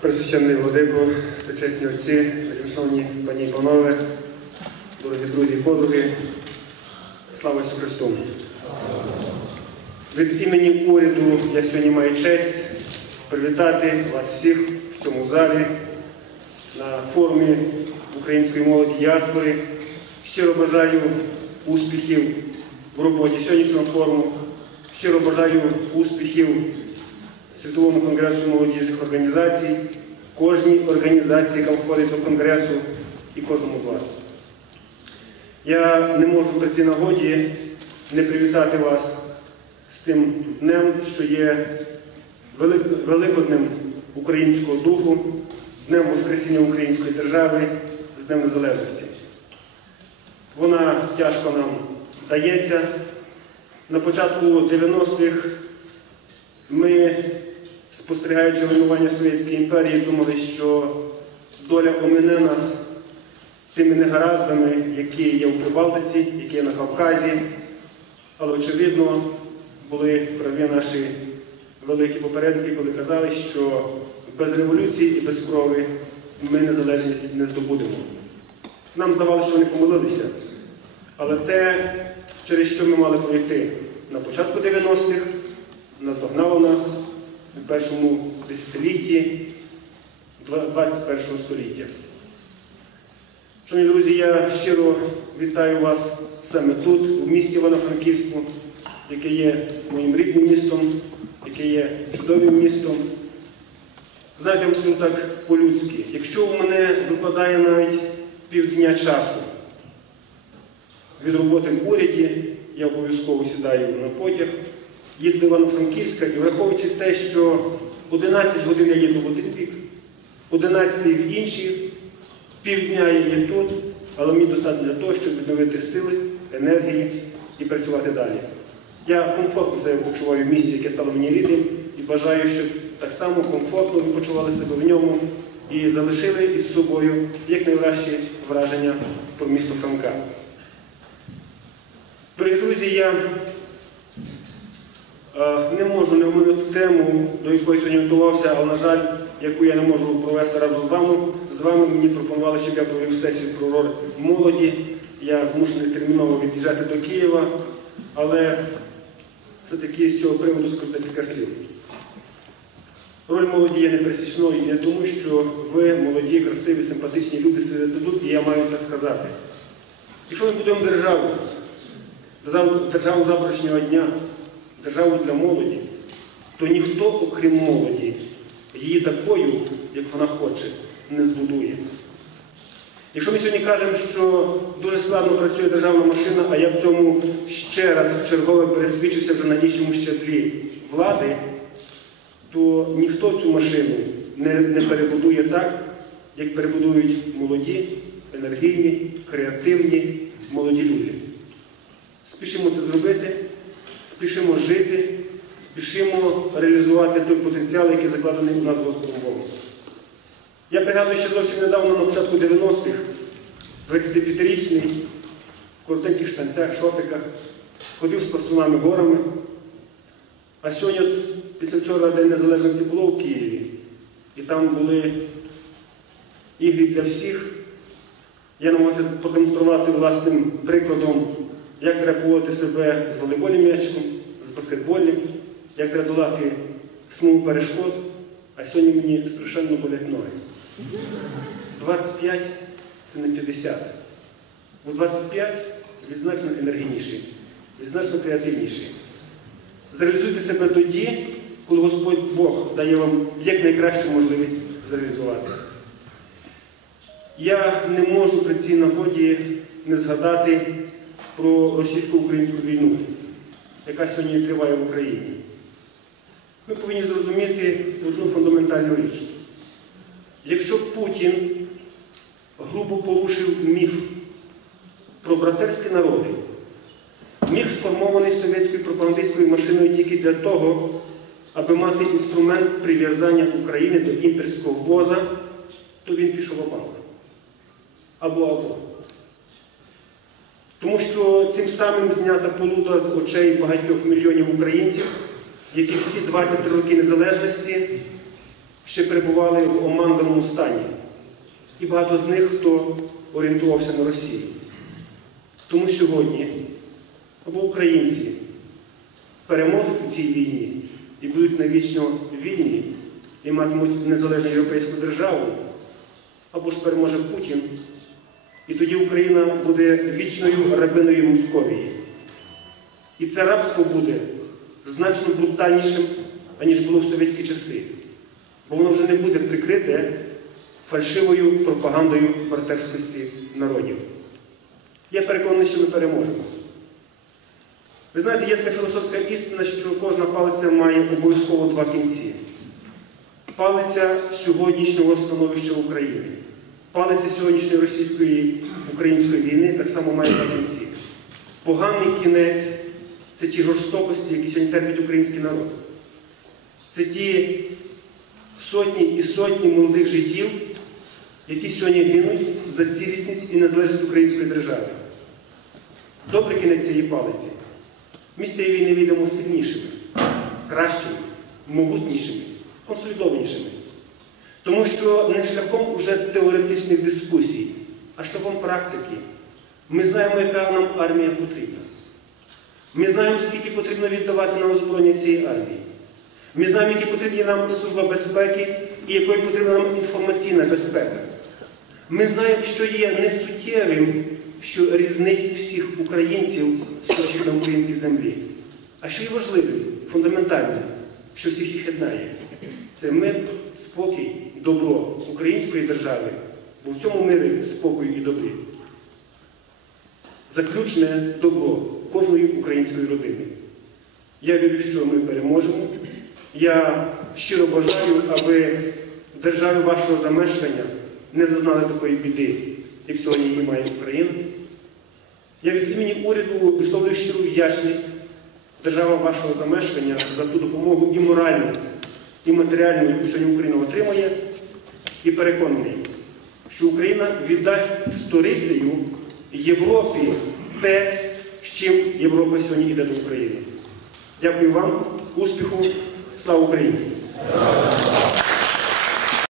Пресвященний владико, всечесні отці, шановні пані і панове, дорогі друзі і подруги, слава Ісусу Христу! Від імені уряду я сьогодні маю честь привітати вас всіх в цьому залі на форумі української молоді діаспори. Щиро бажаю успіхів в роботі сьогоднішнього форуму. Щиро бажаю успіхів Світовому конгресу молодіжних організацій, кожній організації, яка входить до конгресу, і кожному з вас. Я не можу при цій нагоді не привітати вас з тим днем, що є велик- великоднем українського духу, днем Воскресіння української держави, з Днем Незалежності. Вона тяжко нам дається. На початку 90-х ми, спостерігаючи руйнування Совєтської імперії, думали, що доля омине нас тими негараздами, які є в Прибалтиці, які є на Кавказі. Але, очевидно, були праві наші великі попередники, коли казали, що без революції і без крови ми незалежність не здобудемо. Нам здавалося, що вони помилилися. Але те, через що ми мали пройти на початку 90-х, наздогнало нас у першому десятилітті 21 століття. Шановні друзі, я щиро вітаю вас саме тут, у місті Івано-Франківську, яке є моїм рідним містом, яке є чудовим містом. Знаєте, я скажу так по-людськи, якщо у мене випадає навіть півдня часу від роботи в уряді, я обов'язково сідаю на потяг, їду до Івано-Франківська і враховуючи те, що 11 годин я їду в один бік, 11 в інший, півдня я є тут, але мені достатньо для того, щоб відновити сили, енергії і працювати далі. Я комфортно себе почуваю в місці, яке стало мені рідним, і бажаю, щоб так само комфортно ви почували себе в ньому і залишили із собою як враження про місто Франка. Дорогі друзі, я не можу не оминути тему, до якої сьогодні готувався, але, на жаль, яку я не можу провести разом з вами. З вами мені пропонували, щоб я провів сесію про роль молоді. Я змушений терміново від'їжджати до Києва, але все-таки з цього приводу скажу декілька слів. Роль молоді є непересічною не тому, що ви молоді, красиві, симпатичні люди сидите тут, і я маю це сказати. Якщо ми будемо державу- державу завтрашнього дня, державу для молоді, то ніхто, окрім молоді, її такою, як вона хоче, не збудує. Якщо ми сьогодні кажемо, що дуже складно працює державна машина, а я в цьому ще раз в чергове пересвідчився вже на нижчому щаблі влади, то ніхто цю машину не, не перебудує так, як перебудують молоді, енергійні, креативні, молоді люди. Спішимо це зробити, спішимо жити, спішимо реалізувати той потенціал, який закладений у нас Господом Богом. Я пригадую, що зовсім недавно на початку 90-х, 25-річний, в коротеньких штанцях, шортиках, ходив з пластунами горами. А сьогодні, от, після вчора День Незалежності було в Києві, і там були ігри для всіх. Я намагався продемонструвати власним прикладом, як треба поводити себе з волейбольним м'ячиком, з баскетбольним, як треба долати смугу перешкод, а сьогодні мені страшенно болять ноги. 25 це не 50. У 25 відзначно енергійніший, відзначно креативніший. Зреалізуйте себе тоді, коли Господь Бог дає вам якнайкращу можливість зреалізувати. Я не можу при цій нагоді не згадати про російсько-українську війну, яка сьогодні триває в Україні. Ми повинні зрозуміти одну фундаментальну річ. Якщо Путін грубо порушив міф про братерські народи, міф сформований совєтською пропагандистською машиною тільки для того, аби мати інструмент прив'язання України до імперського воза, то він пішов в. Або або. Тому що цим самим знята полута з очей багатьох мільйонів українців, які всі 23 роки незалежності ще перебували в оманливому стані. І багато з них, хто орієнтувався на Росію. Тому сьогодні або українці переможуть у цій війні і будуть навічно вільні і матимуть незалежну європейську державу, або ж переможе Путін, і тоді Україна буде вічною рабиною Московії. І це рабство буде значно брутальнішим, аніж було в совєтські часи, бо воно вже не буде прикрите фальшивою пропагандою братерськості народів. Я переконаний, що ми переможемо. Ви знаєте, є така філософська істина, що кожна палиця має обов'язково два кінці. Палиця сьогоднішнього становища України. Палиця сьогоднішньої російської української війни так само має два кінці. Поганий кінець це ті жорстокості, які сьогодні терпить український народ. Це ті сотні і сотні молодих життів, які сьогодні гинуть за цілісність і незалежність української держави. Добрий кінець цієї палиці. Ми з цієї війни вийдемо сильнішими, кращими, могутнішими, консолідованішими. Тому що не шляхом уже теоретичних дискусій, а шляхом практики. Ми знаємо, яка нам армія потрібна. Ми знаємо, скільки потрібно віддавати на озброєння цієї армії. Ми знаємо, які потрібні нам служба безпеки і якою потрібна нам інформаційна безпека. Ми знаємо, що є несуттєвим, що різнить всіх українців, схожих на українській землі. А що є важливим, фундаментальним, що всіх їх єднає, це мир, спокій, добро української держави, бо в цьому мирі спокою і добрі. Заключне добро кожної української родини. Я вірю, що ми переможемо. Я щиро бажаю, аби держави вашого замешкання не зазнали такої біди, як сьогодні її має Україна. Я від імені уряду висловлюю щиру вдячність державам вашого замешкання за ту допомогу і моральну, і матеріальну, яку сьогодні Україна отримує, і переконаний, що Україна віддасть сторицею Європі те, з чим Європа сьогодні йде до України. Дякую вам, успіху, слава Україні!